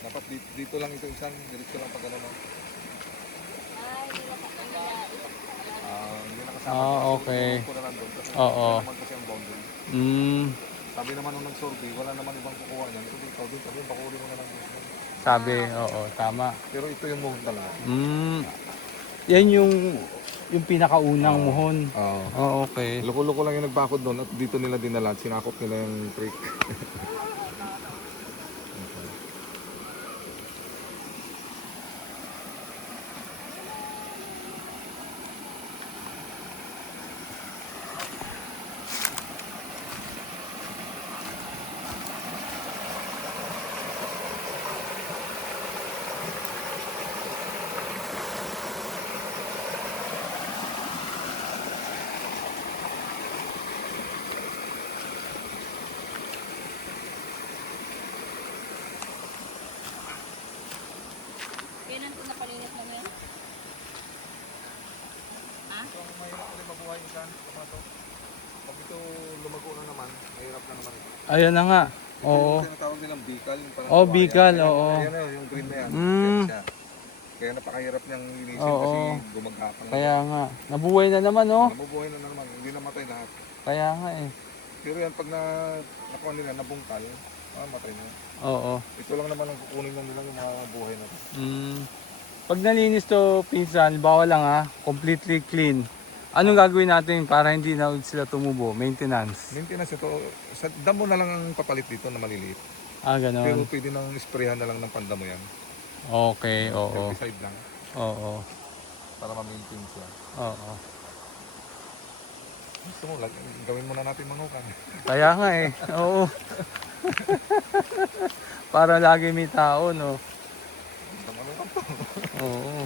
Dapat dito lang ito isang, diretso lang pag ano, no? Hindi nakasama. Okay. Ko na lang doon kasi Oo. wala naman kasi ang boundary. Mm, Sabi naman nung nag-survey, wala naman ibang kukuha niyan. Ito dito, dito, pakuli mo na lang dito. sabi, oo, tama. Pero ito yung muhon talaga. Yan yung pinakaunang muhon. Oo. Oh, okay. Loko-loko lang yung nagbakod doon at dito nila dinala, sinakop nila yung creek. Kailan ito napalinis mo yan? Ha? So, mahirap ulit mabuhay minsan, tomato. Pag ito lumago na naman, mahirap na naman ito. Ayan na nga. Oo. Yung tinatawag nilang bikal. Yung parang Oh, kawayan. bikal, Ayan, oo. Ayan na, yung green na yan. Mm. Ayan siya. Kaya napakahirap niyang linisin Oo. kasi gumagapang. Kaya nga. Nabuhay na naman, oh. Nabubuhay na naman, hindi namatay lahat. Kaya nga eh. Pero yan, pag nakuha nila, nabungkal, matay na. Oo. Ito lang naman ang kukunin lang nila yung mga buhay na ito. Pag nalinis to, pinsan, bawal lang ha, completely clean. Anong gagawin natin para hindi na sila tumubo? Maintenance. Maintenance ito, sa damo na lang ang papalit dito na maliliit. Pero Ganon. pwede nang isprehan na lang ng pandamo yan. Okay, oo. Herbicide lang, Oo. para ma-maintain siya. Oo. Gusto mo, gawin muna natin mangukan. Kaya nga eh. Oo. Para lagi may tao, no? Gusto mangukan to. Oo.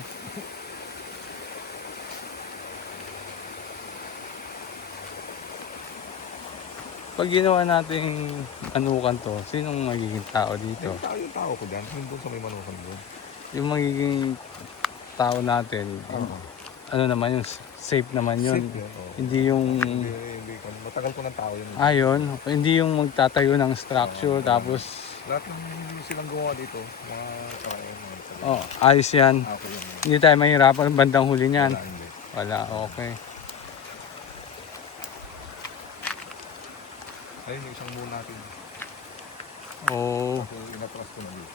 Pag ginawa nating anukan to, sinong magiging tao dito? Yung tao ko dyan, yung doon sa may manukan doon. Yung magiging tao natin, ano naman yun, safe naman yun. Safe yun, oo. Hindi yung, Hindi ko, matagal ko ng tao yun. ayun, hindi yung magtatayo ng structure tapos, Lahat ng silang gumawa dito, mga karayan. oh, ayos yan. Ako yun. Hindi tayo mahirapan bandang huli niyan. Wala, hindi. Wala, okay. Ayun yung isang muna natin. Oh, So, inatras ko na dito.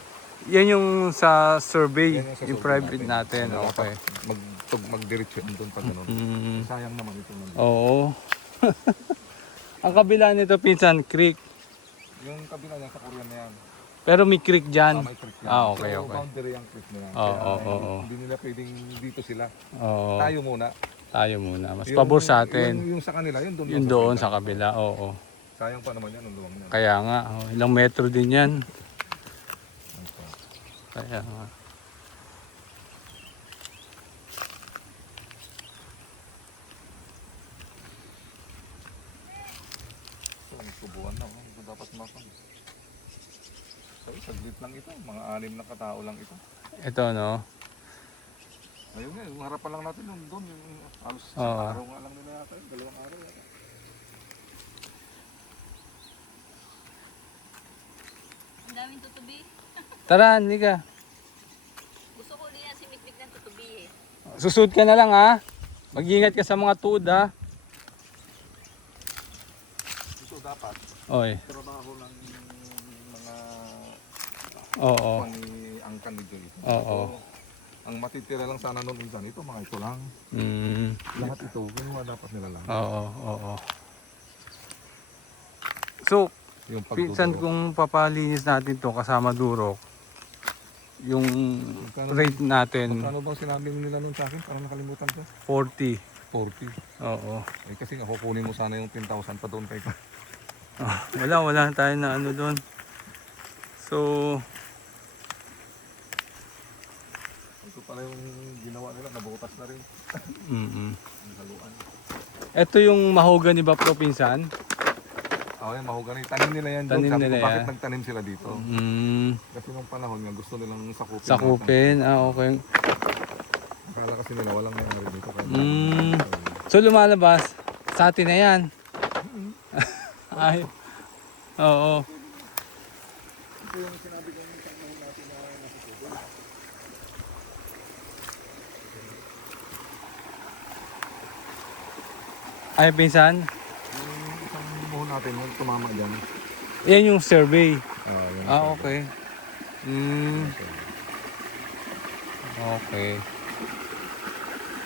yan yung sa survey, Yan yung sa yung survey private natin, okay. Magdiretso doon pag ganun. Sayang naman ito. Oo. Ang kabila nito, pinsan, creek. Yung kabila niya sa Korean na yan. Pero may creek dyan. May creek yan. Okay, So, okay. boundary ang creek na yan. Oo, Kaya oo. hindi nila pwedeng dito sila. Oo. Tayo muna. Tayo muna. Mas pabor sa atin. Yung sa kanila, yun doon. Yun doon sa kabila, oo. Sayang pa naman yan, ang luwang yan. Kaya nga, ilang metro din yan. Kaya nga. So, nagsubuan na. Ito dapat makang. So, saglit lang ito. Mga 6 na katao lang ito. Ito, no? Ayun nga, yung harapan lang natin yung doon. Yung halos Oo. sa araw nga lang nila yata. 2 araw yata. Ang daming tutubi. Tara, hindi ka. Gusto ko din yan si Mikmik ng tutubi eh. Susud ka na lang, ha? Mag-ingat ka sa mga tuod, ha? Ito dapat. Oy. Trabaho ng mga Oo. ni Angkan ni Joy. Oo. So, ang matitira lang sana noon minsan ito, mga ito lang. Mm. Lahat ito, ginawa dapat nila lang. Oo, oo. So, Yung pinsan pagduduro. kung papalinis natin to kasama durok, yung rate natin, Ano bang sinabi nila noon sa akin? Parang nakalimutan ko. 40. 40. Oo. Eh kasi nga kukunin mo sana yung 10,000 pa doon kay ka. Wala tayo na ano doon. So, Ito pala yung ginawa nila, nabutas na rin. Ang haluan. ito yung mahogany ba pro pinsan? Yan, mahogany. Tanim nila yan doon. Tanim Sabi nila ko, bakit yan. nagtanim sila dito? Kasi nung panahon nga, gusto nilang sakupin. Sakupin, okay. Akala kasi nila, walang nangyari dito. Kaya So lumalabas, sa atin na yan. Ay, oo. ito yung sinabi ko yung isang mahal natin na Ay, pinsan? Yung isang muhon natin, yung tumama dyan. Yan yung survey. Yun Ah, siya. okay. Hmm, okay.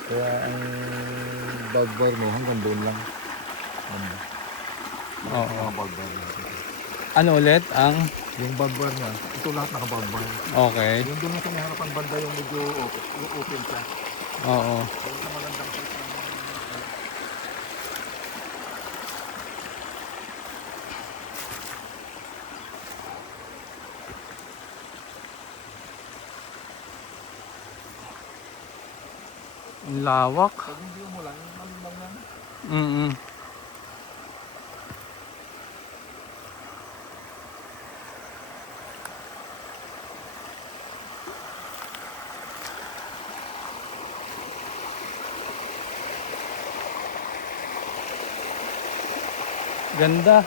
Kaya ang bug bar mo hanggang doon lang. Oo. Nakabug bar natin. Ano ulit? Ang... Yung bug bar niya, ito lahat nakabug bar. Okay. Yung doon sa may harapan banda yung medyo open siya. Oo. Yung sa magandang place ng Ang lawak. pag hindi umulan, malimang yan. Mm. Ganda.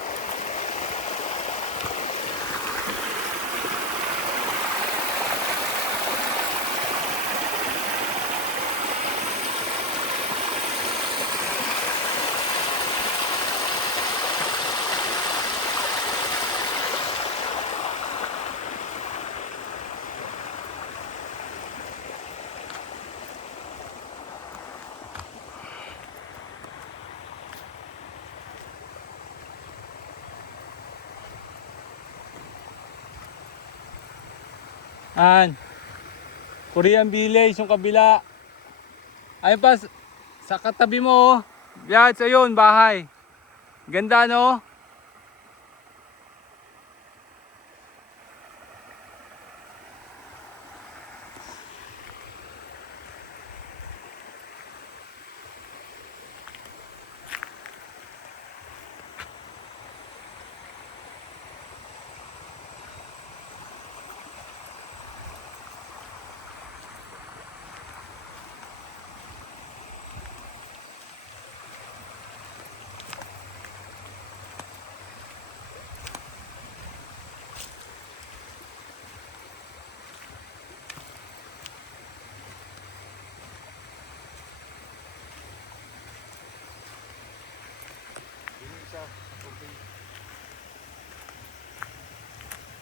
Korean Village yung kabila. Ayun pa sa katabi mo. Yan, sa yun, bahay. Ganda no?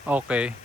Okay.